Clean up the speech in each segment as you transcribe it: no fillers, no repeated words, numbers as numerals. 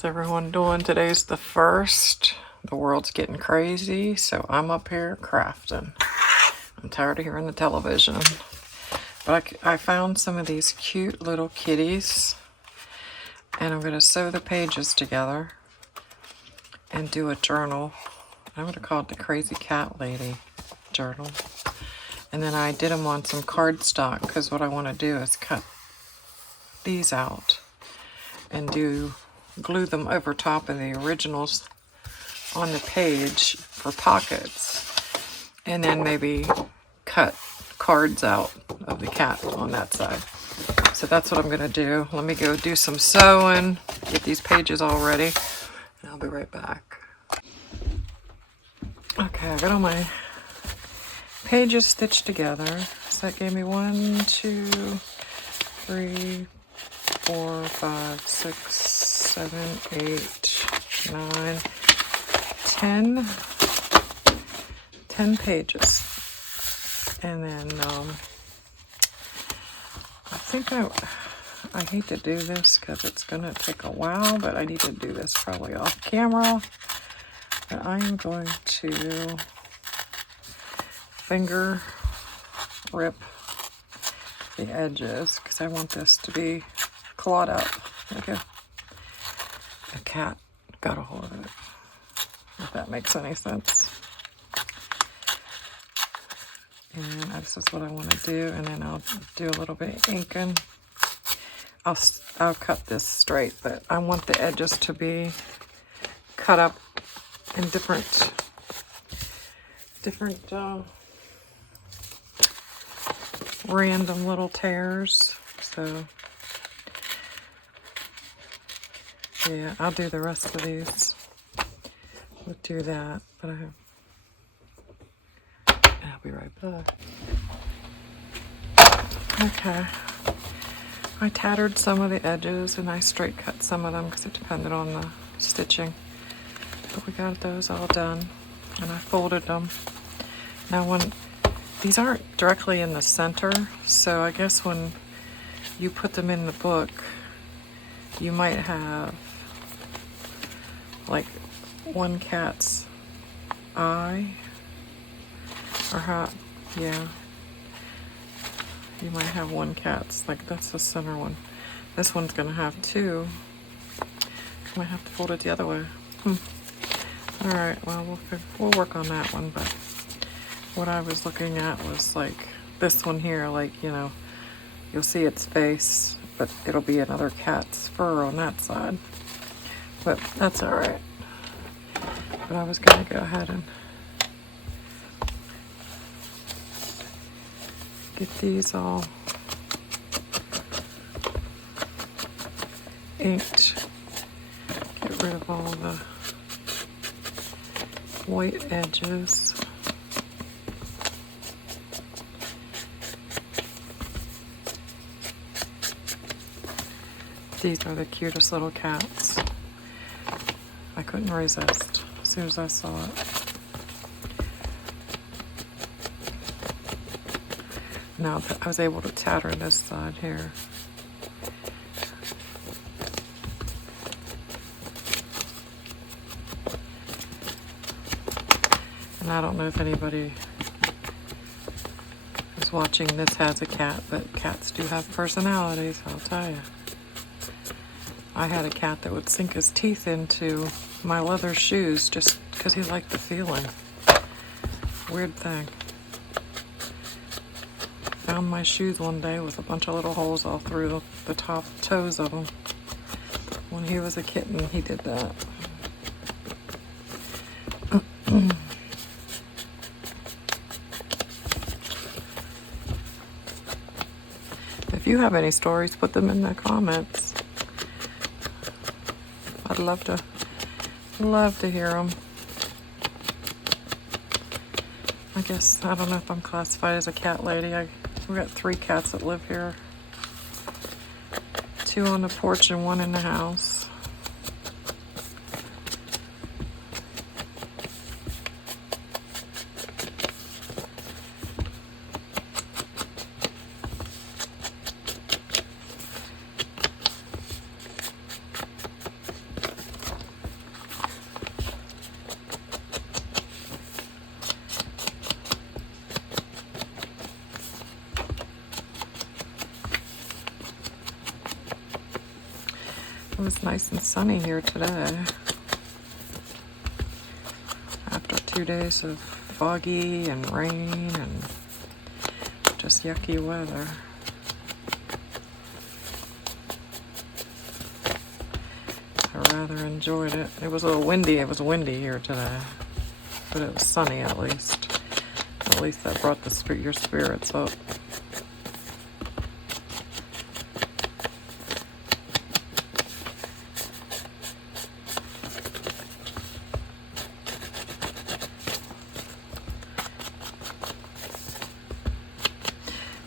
How's everyone doing? Today's the 1st. The world's getting crazy, so I'm up here crafting. I'm tired of hearing the television. But I found some of these cute little kitties, and I'm going to sew the pages together and do a journal. I'm going to call it the Crazy Cat Lady journal. And then I did them on some cardstock, because what I want to do is cut these out and glue them over top of the originals on the page for pockets, and then maybe cut cards out of the cat on that side. So that's what I'm gonna do. Let me go do some sewing, get these pages all ready, and I'll be right back. Okay, I got all my pages stitched together. So that gave me 1, 2, 3, 4, 5, 6, 7, 8, 9, 10 pages. And then I think I hate to do this because it's gonna take a while, but I need to do this probably off camera. But I am going to finger rip the edges because I want this to be clawed out. Okay. A cat got a hold of it, if that makes any sense. And this is what I want to do, and then I'll do a little bit of inking. I'll cut this straight, but I want the edges to be cut up in different random little tears. So yeah, I'll do the rest of these. We'll do that, but I'll be right back. Okay, I tattered some of the edges and I straight cut some of them because it depended on the stitching. But we got those all done, and I folded them. Now these aren't directly in the center, so I guess when you put them in the book, you might have like one cat's eye, or yeah, you might have one cat's, like that's the center one. This one's gonna have two. I might have to fold it the other way. All right, well, we'll work on that one, but what I was looking at was like this one here, like, you know, you'll see its face, but it'll be another cat's fur on that side. But that's all right. But I was gonna go ahead and get these all inked. Get rid of all the white edges. These are the cutest little cats. I couldn't resist as soon as I saw it. Now I was able to tatter this side here. And I don't know if anybody who's watching this has a cat, but cats do have personalities, I'll tell you. I had a cat that would sink his teeth into my leather shoes just because he liked the feeling. Weird thing. Found my shoes one day with a bunch of little holes all through the top toes of them. When he was a kitten, he did that. If you have any stories, put them in the comments. I'd love to hear them. I guess, I don't know if I'm classified as a cat lady. We've got 3 cats that live here. 2 on the porch and 1 in the house. It's nice and sunny here today. After 2 days of foggy and rain and just yucky weather. I rather enjoyed it. It was a little windy. It was windy here today, but it was sunny at least. At least that brought your spirits up.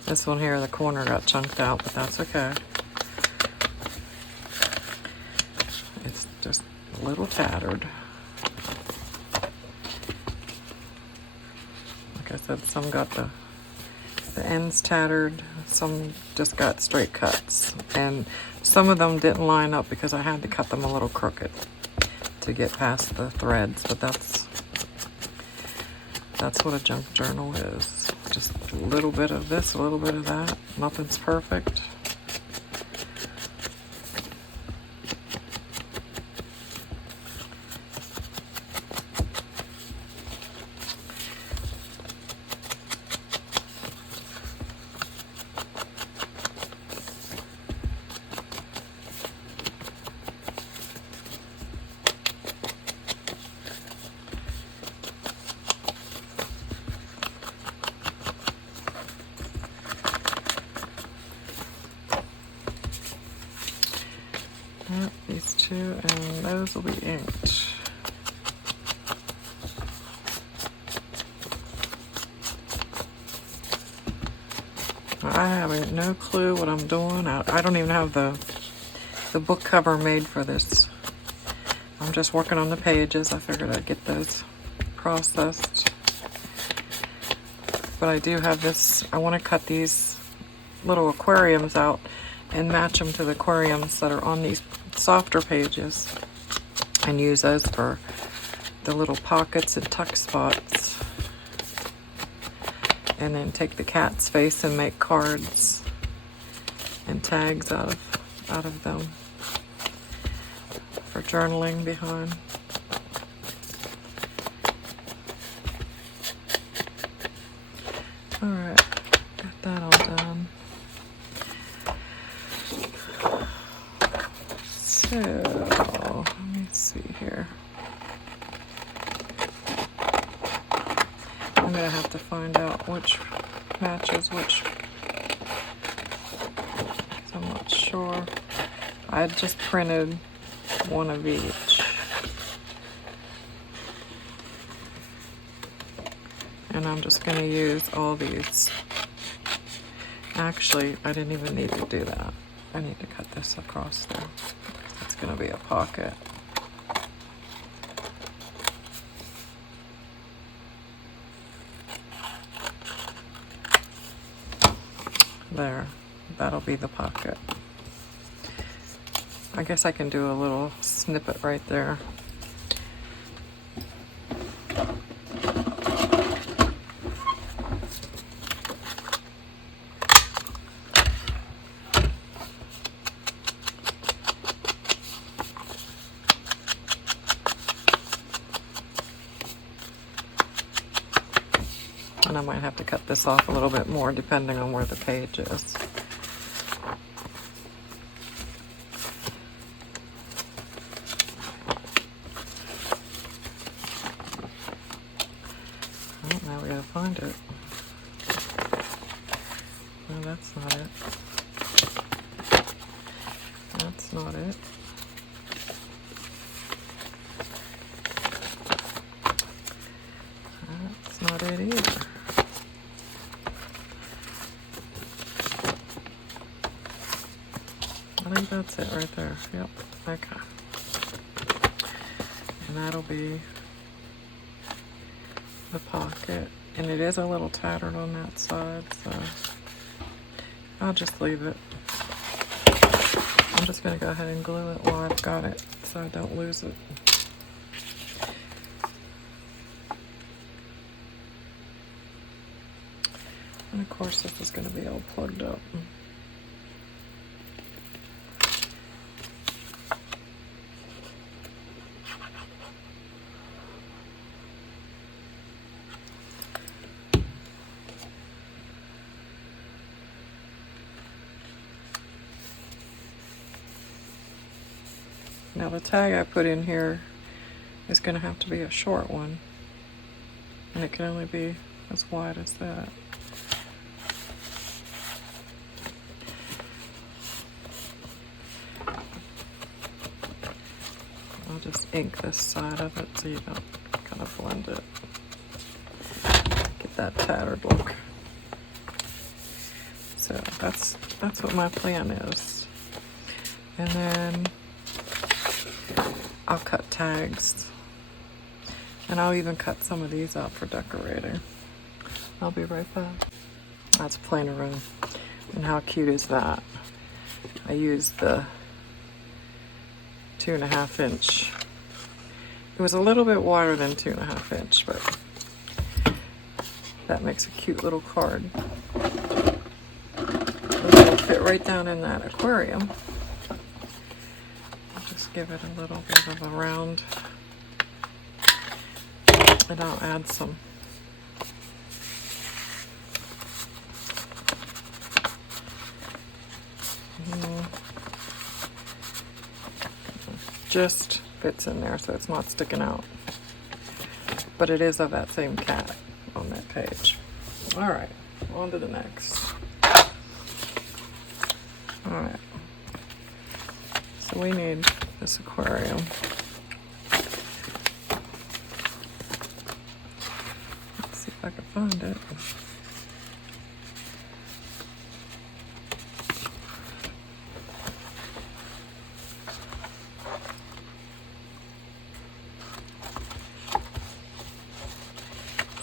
This one here, the corner got chunked out, but that's okay. It's just a little tattered. Like I said, some got the ends tattered, some just got straight cuts. And some of them didn't line up because I had to cut them a little crooked to get past the threads, but that's what a junk journal is. Just a little bit of this, a little bit of that. Nothing's perfect. These two, and those will be inked. I have no clue what I'm doing. I don't even have the book cover made for this. I'm just working on the pages. I figured I'd get those processed. But I do have this. I want to cut these little aquariums out and match them to the aquariums that are on these softer pages and use those for the little pockets and tuck spots. And then take the cat's face and make cards and tags out of them for journaling behind. All right, got that all done. So, let me see here. I'm gonna have to find out which matches which. So I'm not sure. I just printed one of each. And I'm just gonna use all these. Actually, I didn't even need to do that. I need to cut this across there. It's gonna be a pocket. There, that'll be the pocket. I guess I can do a little snippet right there. And I might have to cut this off a little bit more depending on where the page is. Oh, now we gotta find it. No, that's not it. That's not it. That's not it either. I think that's it right there. Yep. Okay. And that'll be the pocket. And it is a little tattered on that side, so I'll just leave it. I'm just going to go ahead and glue it while I've got it so I don't lose it. And of course this is going to be all plugged up. Now the tag I put in here is going to have to be a short one, and it can only be as wide as that. I'll just ink this side of it so you don't kind of blend it. Get that tattered look. So that's what my plan is. And then I'll cut tags. And I'll even cut some of these out for decorating. I'll be right back. That's planner room. And how cute is that? I used the 2.5 inch. It was a little bit wider than 2.5 inch, but that makes a cute little card. It'll fit right down in that aquarium. I'll just give it a little bit of a round, and I'll add some just fits in there, so it's not sticking out. But it is of that same cat on that page. All right, on to the next. All right, so we need this aquarium. Let's see if I can find it.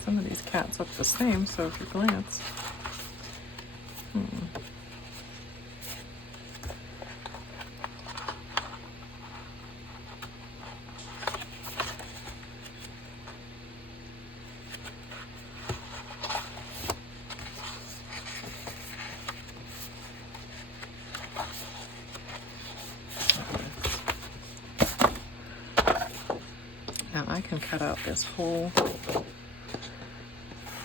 Some of these cats look the same, so if you glance. Now I can cut out this whole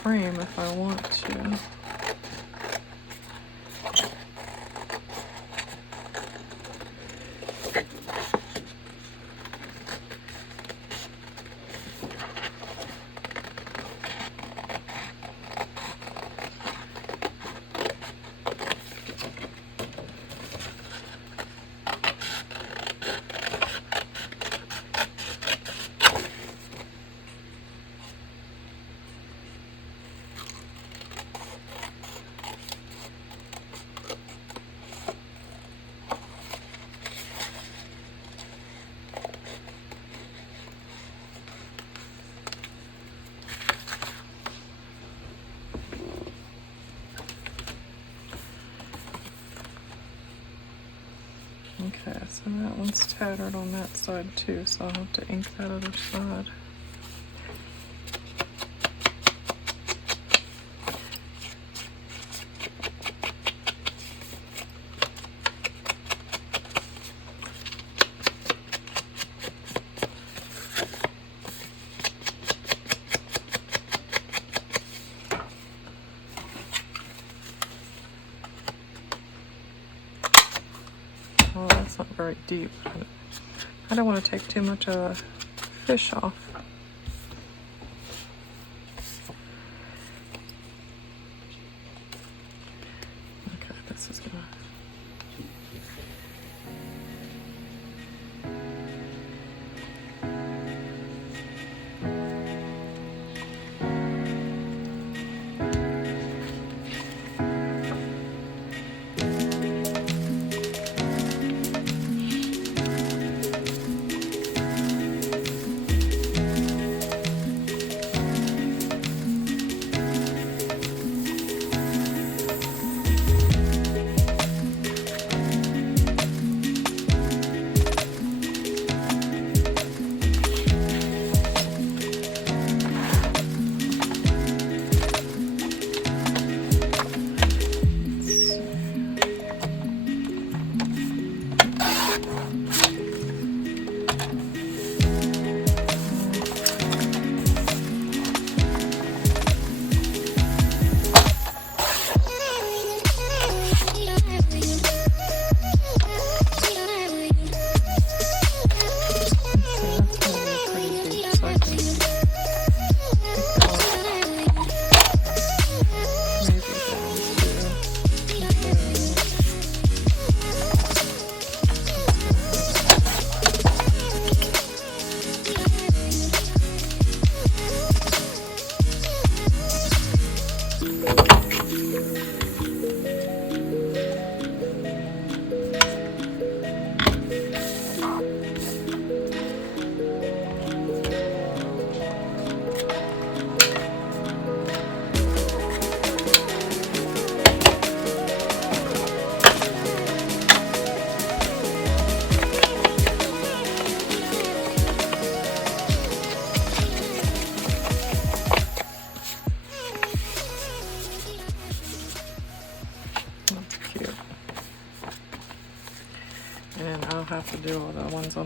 frame if I want to. Okay, so that one's tattered on that side too, so I'll have to ink that other side. Oh, that's not very deep. I don't want to take too much of a fish off. Okay, this is gonna...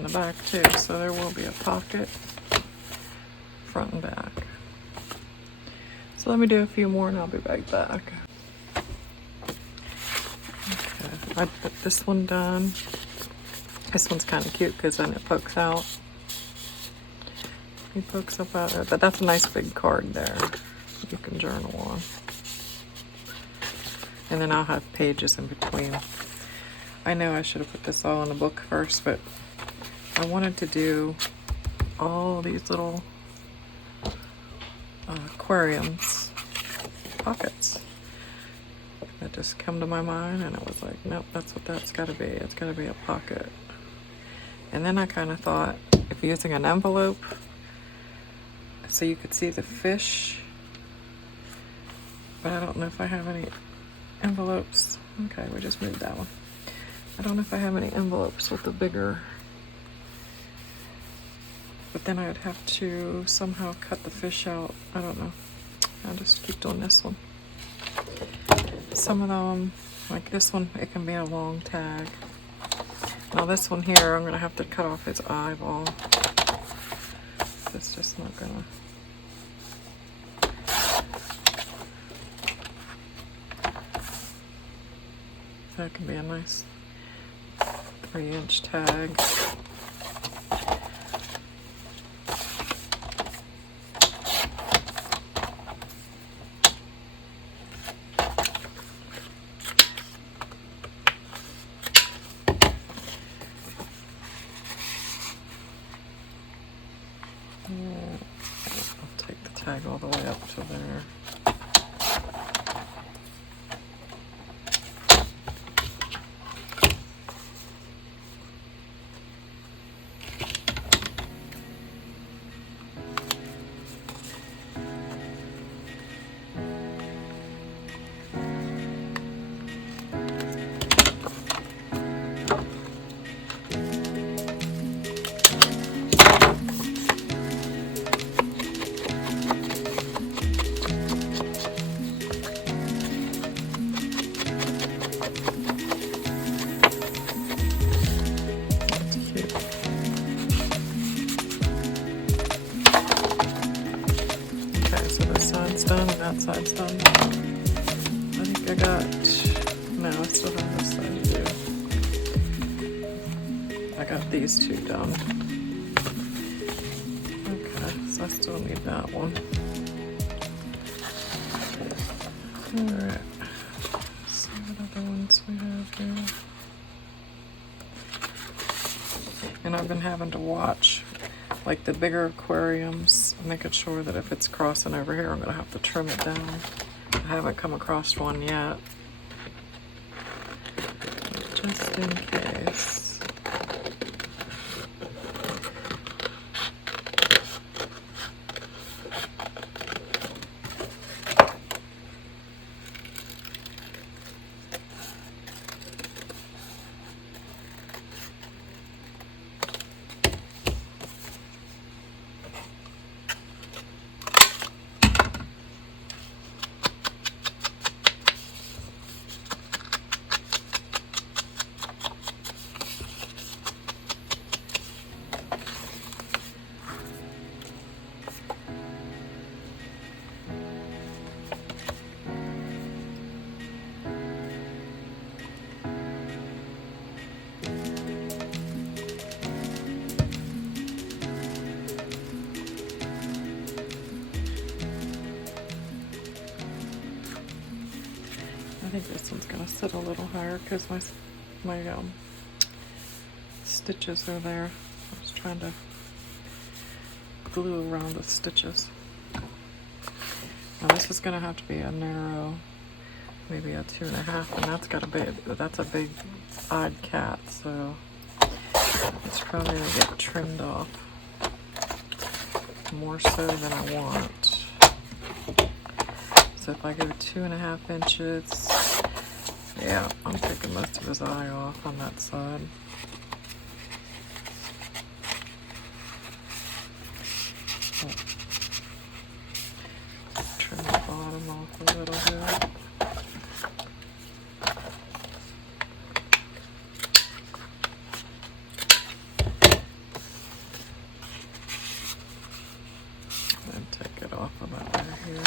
the back too, so there will be a pocket front and back. So let me do a few more and I'll be right back. Okay, I put this one done. This one's kind of cute because then it pokes out. It pokes up out of it, but that's a nice big card there you can journal on. And then I'll have pages in between. I know I should have put this all in the book first, but I wanted to do all these little aquariums pockets that just come to my mind, and it was like, nope, that's what that's got to be. It's got to be a pocket. And then I kind of thought, if using an envelope so you could see the fish, but I don't know if I have any envelopes. Okay, we just moved that one. I don't know if I have any envelopes with the bigger, but then I'd have to somehow cut the fish out. I don't know. I'll just keep doing this one. Some of them, like this one, it can be a long tag. Now this one here, I'm gonna have to cut off its eyeball. It's just not gonna. That can be a nice 3-inch tag. I'll take the tag all the way up to there. Done and that side's done. I think I got, no, I still have this side to do. I got these two done. Okay, so I still need that one. Alright, let's see what other ones we have here. And I've been having to watch like the bigger aquariums, making sure that if it's crossing over here, I'm gonna have to trim it down. I haven't come across one yet, just in case. I think this one's gonna sit a little higher because my stitches are there. I was trying to glue around the stitches. Now this is gonna have to be a narrow, maybe a 2.5, and that's a big odd cat, so it's probably gonna get trimmed off more so than I want. So if I go 2.5 inches, yeah, I'm taking most of his eye off on that side. Trim the bottom off a little bit. off about right here.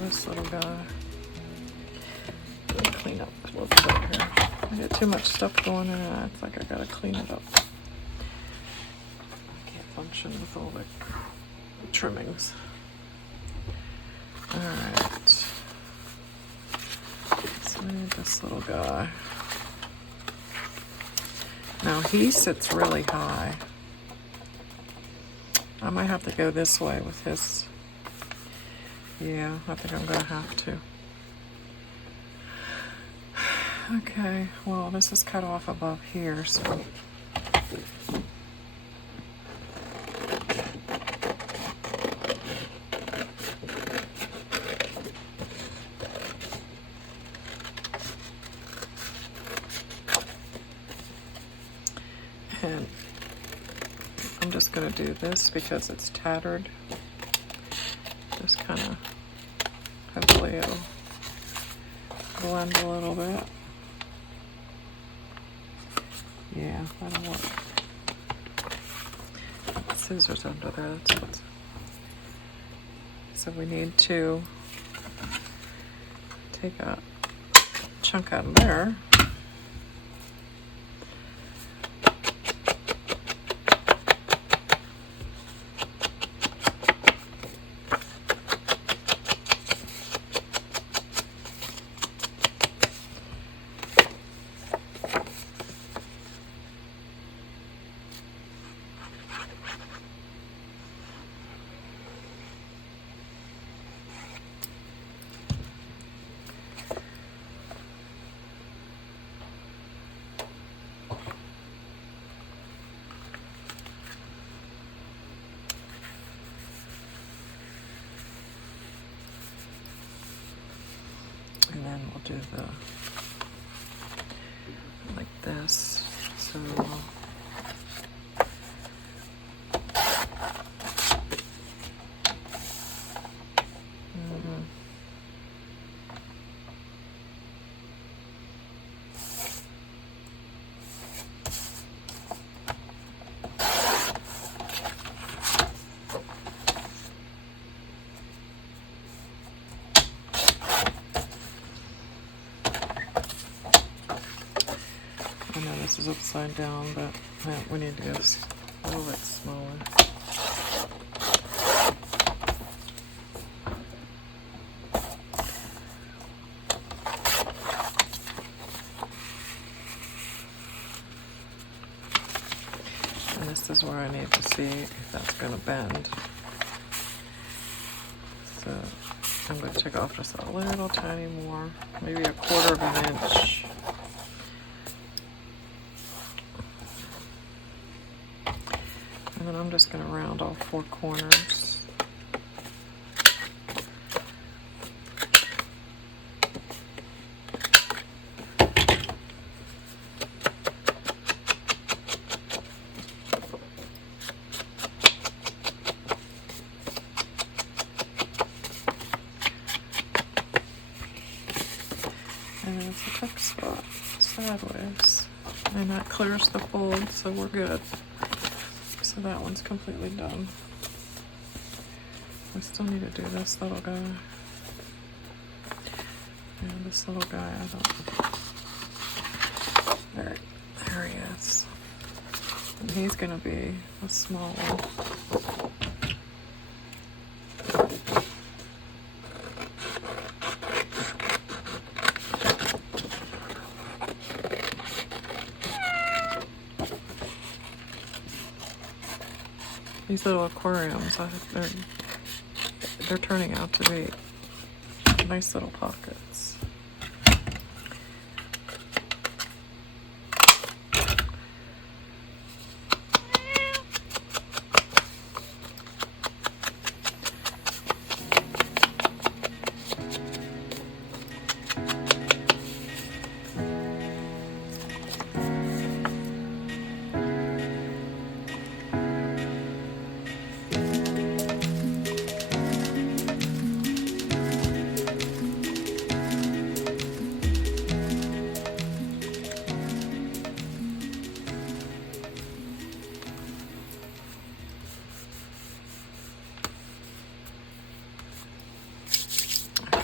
This little guy. Let me clean up a little bit here. I got too much stuff going in and it's like I gotta clean it up. I can't function with all the trimmings. Alright. So I need this little guy. Now he sits really high. I might have to go this way with his. Yeah, I think I'm gonna have to. Okay, well, this is cut off above here, so. And I'm just gonna do this because it's tattered. Just kind of, hopefully it'll blend a little bit. Yeah, that'll work. Scissors under there, that's what's. So we need to take a chunk out of there. And then we'll do the, like this, so. I know this is upside down, but we need to go a little bit smaller. And this is where I need to see if that's going to bend. So I'm going to take off just a little tiny more, maybe a 1/4 of an inch. And then I'm just going to round all 4 corners. And it's a tuck spot sideways. And that clears the fold, so we're good. So that one's completely done. We still need to do this little guy. And this little guy, I don't. There he is. And he's gonna be a small one. These little aquariums, they're turning out to be nice little pockets.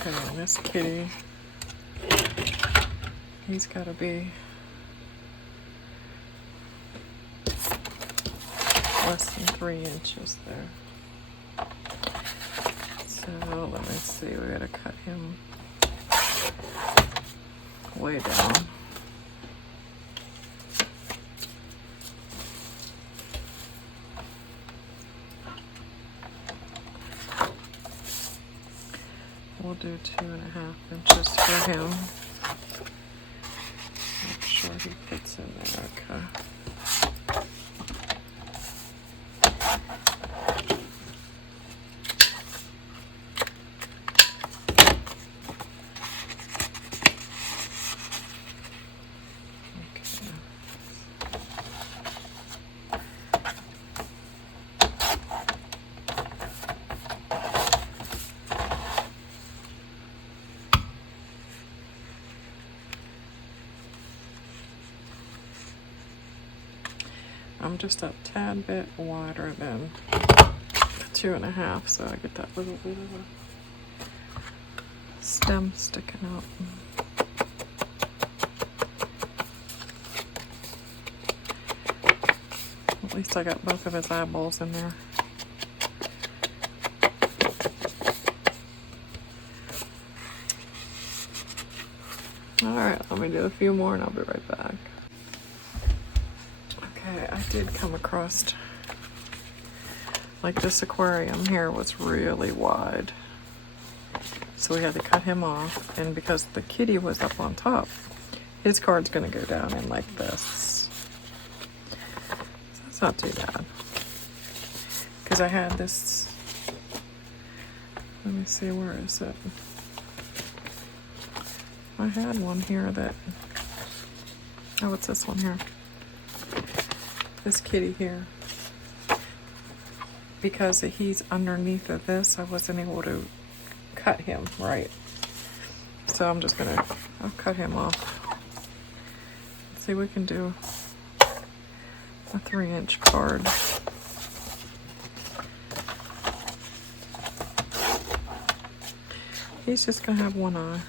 Okay, this kitty, he's got to be less than 3 inches there. So let me see, we got to cut him way down. We'll do 2.5 inches for him. Make sure he fits in there, okay. I'm just a tad bit wider than 2.5, so I get that little bit of a stem sticking out. At least I got both of his eyeballs in there. Alright, let me do a few more and I'll be right back. Okay, I did come across, like, this aquarium here was really wide. So we had to cut him off, and because the kitty was up on top, his card's gonna go down in like this. So that's not too bad. Because I had this, let me see, where is it? I had one here that, oh, what's this one here? This kitty here. Because he's underneath of this, I wasn't able to cut him right. So I'm just gonna, I'll cut him off. Let's see, we can do a 3-inch card. He's just gonna have one eye.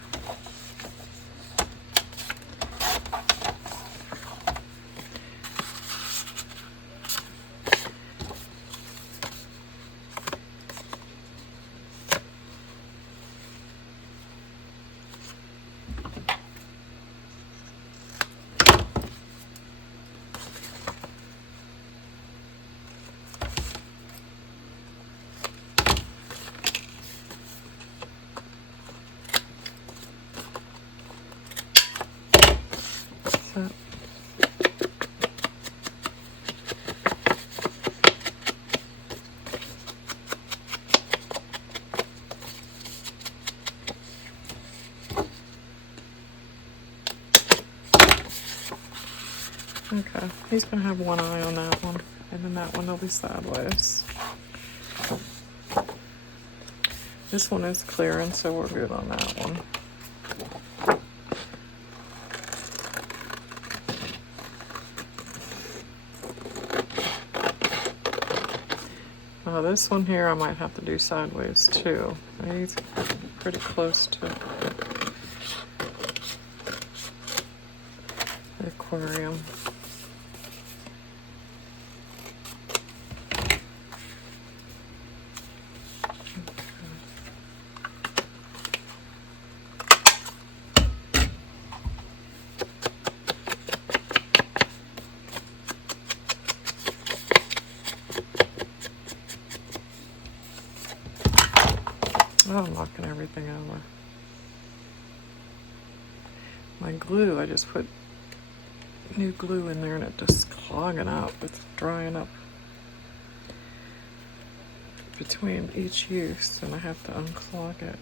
So, okay, he's gonna have one eye on that one, and then that one will be sideways. This one is clearing, so we're good on that one. This one here I might have to do sideways too. He's pretty close to the aquarium. Oh, I'm knocking everything over. My glue, I just put new glue in there and it just clogging up. It's drying up between each use and I have to unclog it.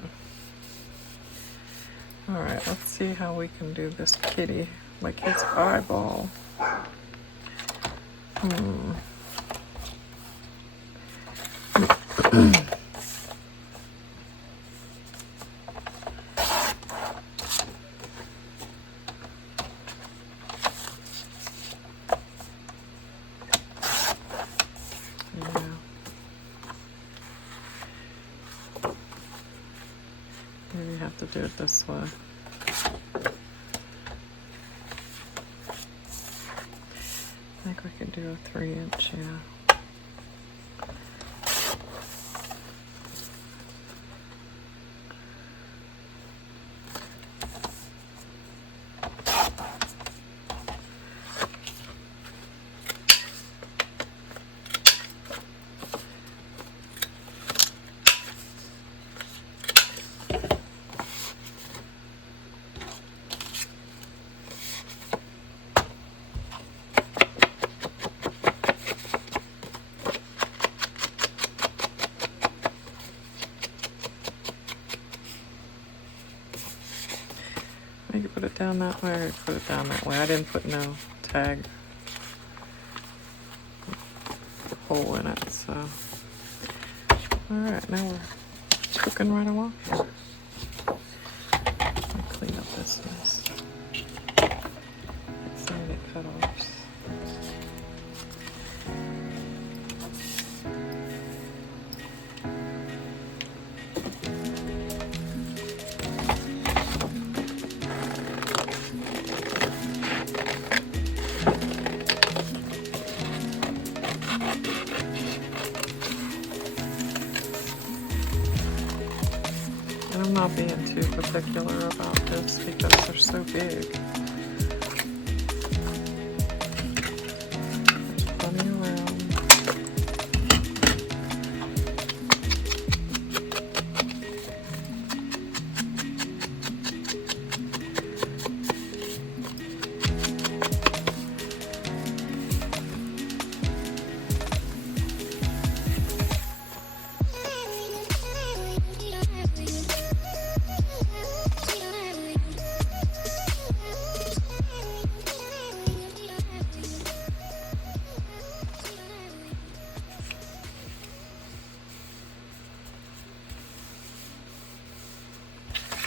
Alright, let's see how we can do this kitty, my kid's eyeball. Maybe you have to do it this way. I think we can do a 3-inch, yeah. I could put it down that way or put it down that way. I didn't put no tag hole in it, so. Alright, now we're cooking right along here. I'll clean up this mess. Get some of the cut-offs. I'm not being too particular about this because they're so big. There's plenty around.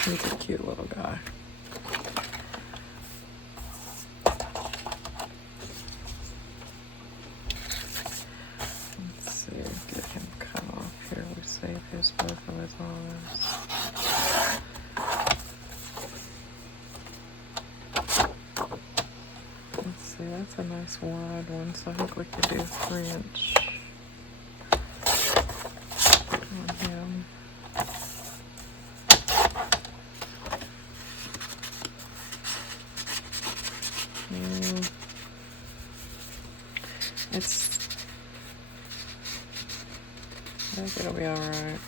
He's a cute little guy. Let's see, get him cut off here. We save his both of his arms. Let's see, that's a nice wide one, so I think we could do 3-inch on him. I think it'll be alright.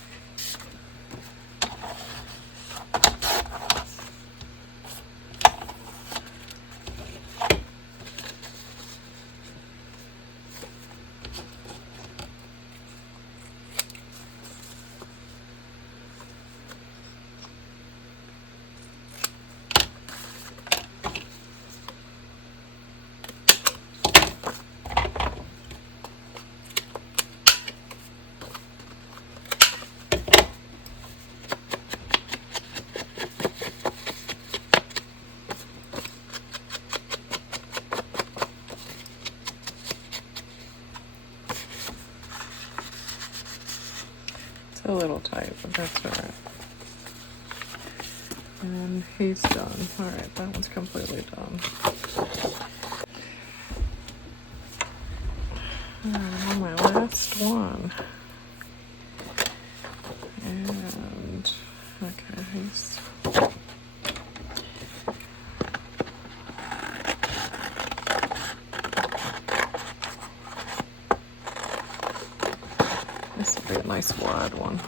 A little tight, but that's alright. And he's done. Alright, that one's completely done. Alright, on my last one. And, okay, he's... This would be a nice wide one.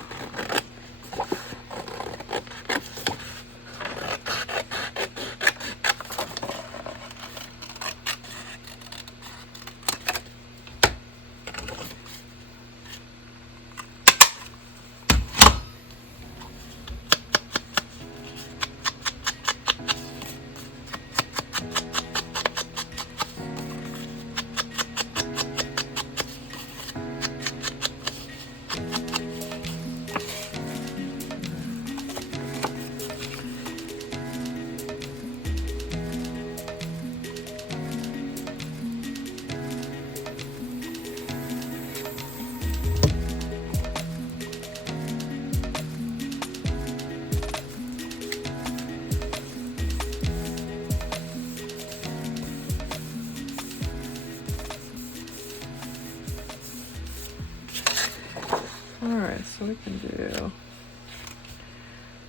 Alright, so we can do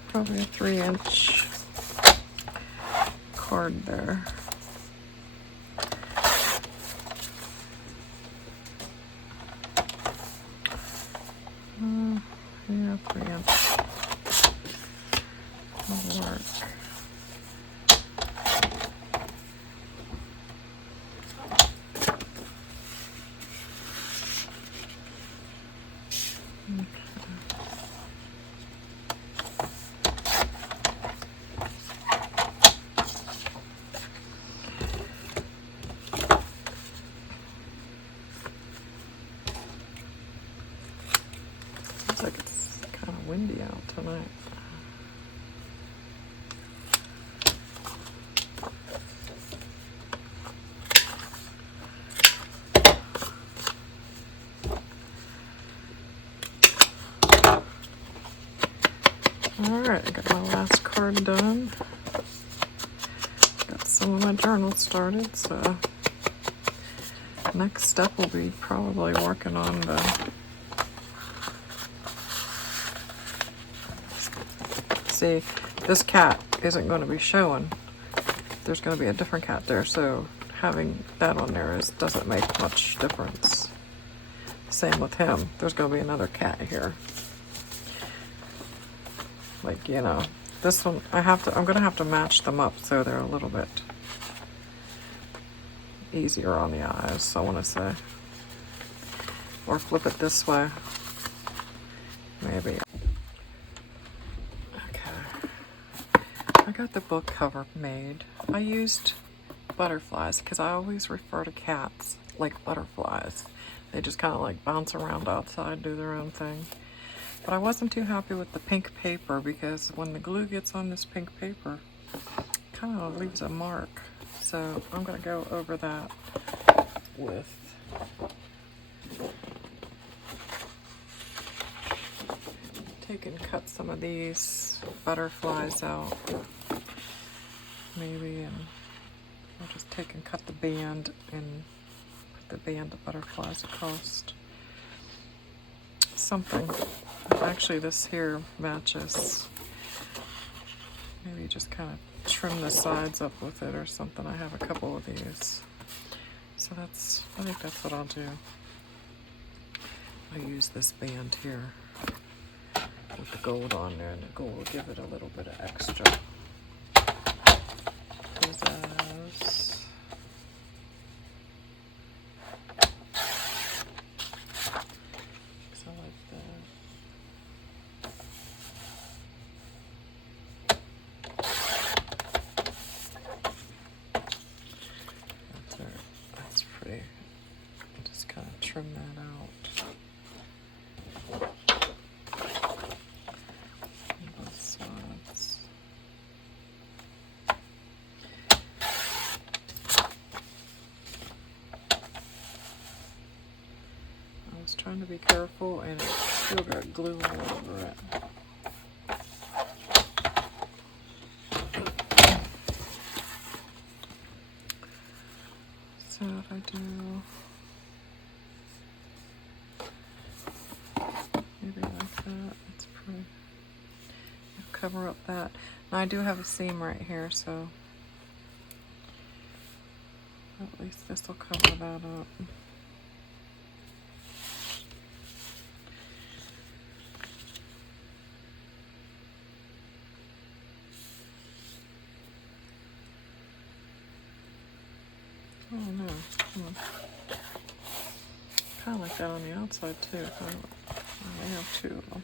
probably a 3-inch card there. Yeah, 3-inch will work. Looks like it's kind of windy out tonight. Alright, I got my last card done. Got some of my journals started, so next step will be probably working on the... See, this cat isn't going to be showing. There's going to be a different cat there, so having that on there doesn't make much difference. Same with him. There's going to be another cat here. Like, you know, this one, I'm going to have to match them up so they're a little bit easier on the eyes, I want to say. Or flip it this way. Maybe. Okay. I got the book cover made. I used butterflies because I always refer to cats like butterflies. They just kind of like bounce around outside, do their own thing. But I wasn't too happy with the pink paper because when the glue gets on this pink paper, it kind of leaves a mark. So I'm going to go over that with take and cut some of these butterflies out. Maybe, and I'll just take and cut the band and put the band of butterflies across. Something. Actually, this here matches. Maybe just kind of trim the sides up with it or something. I have a couple of these. So I think that's what I'll do. I use this band here with the gold on there, and the gold will give it a little bit of extra pizzazz. I like that. That's pretty. Just kind of trim that out. On both sides. I was trying to be careful and it still got glue all over it. So if I do maybe like that, that's pretty. I'll cover up that. Now I do have a seam right here, so at least this will cover that up. Oh no, come on. Kind of like that on the outside too. I have two of them.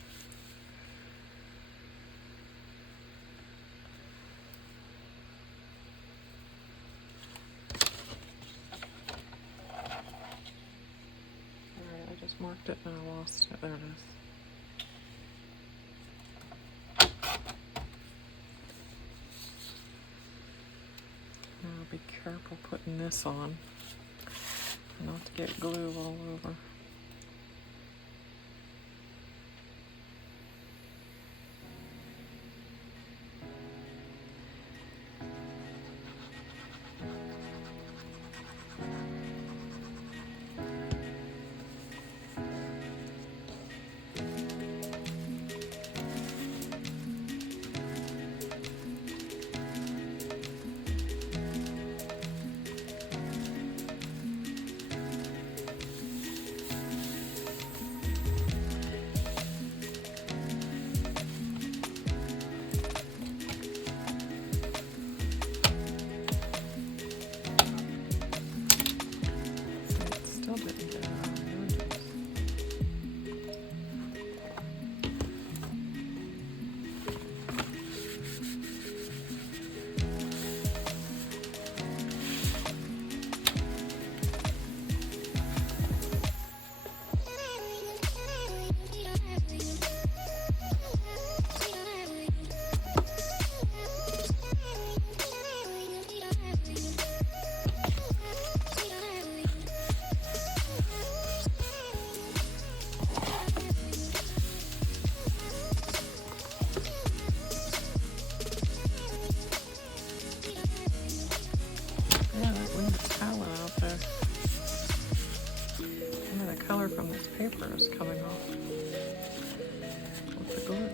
Alright, I just marked it and I lost it. There it is. Now be careful putting this on, not to get glue all over. paper is coming off with the glue.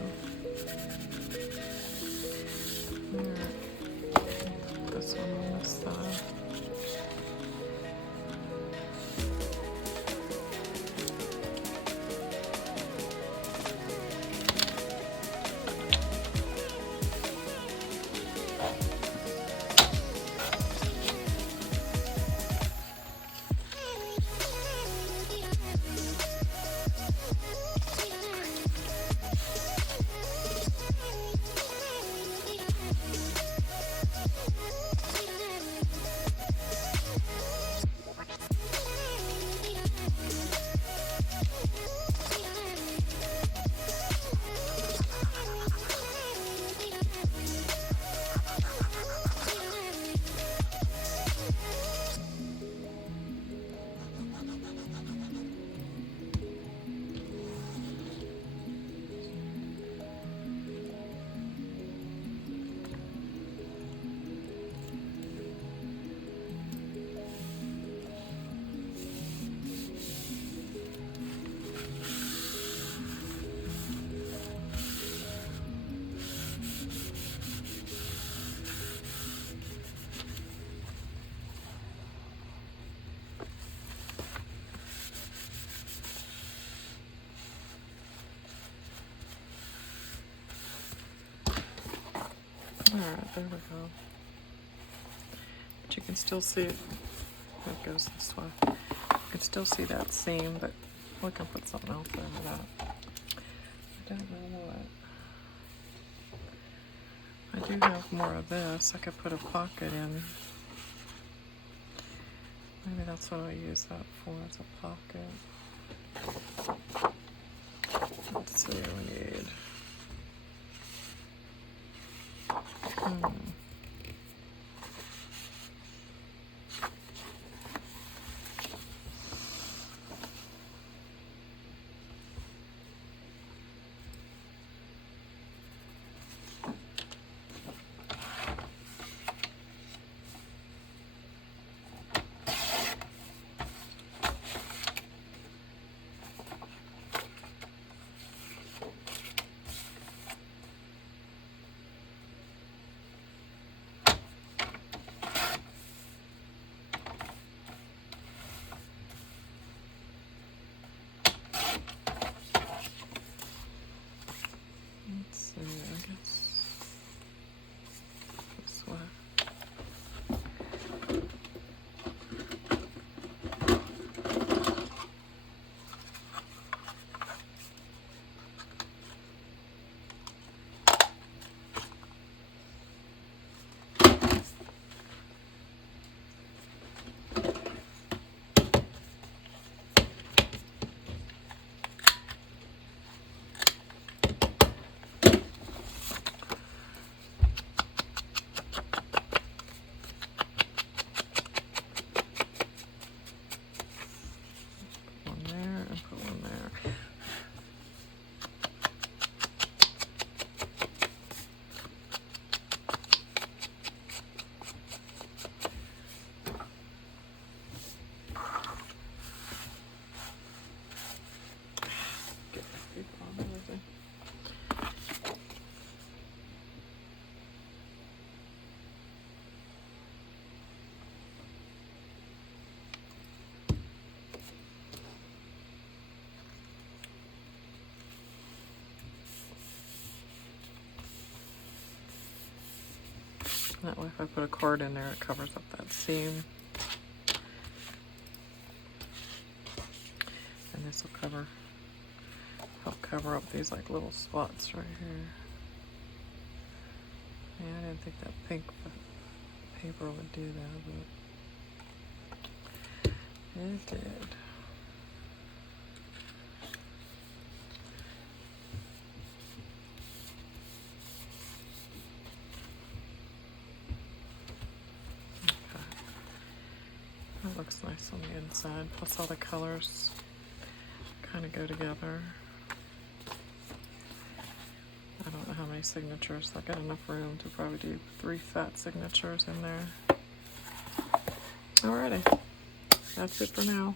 Alright, put this one on this side. Alright, there we go. But you can still see it. It goes this way. You can still see that seam, but we can put something else over that. I don't know what. I do have more of this. I could put a pocket in. Maybe that's what I use that for, as a pocket. Let's see what we need. That way if I put a cord in there, it covers up that seam. And this will help cover up these like little spots right here. Yeah, I didn't think that pink paper would do that, but it did. That looks nice on the inside, plus all the colors kind of go together. I don't know how many signatures. I've got enough room to probably do 3 fat signatures in there. Alrighty, that's it for now.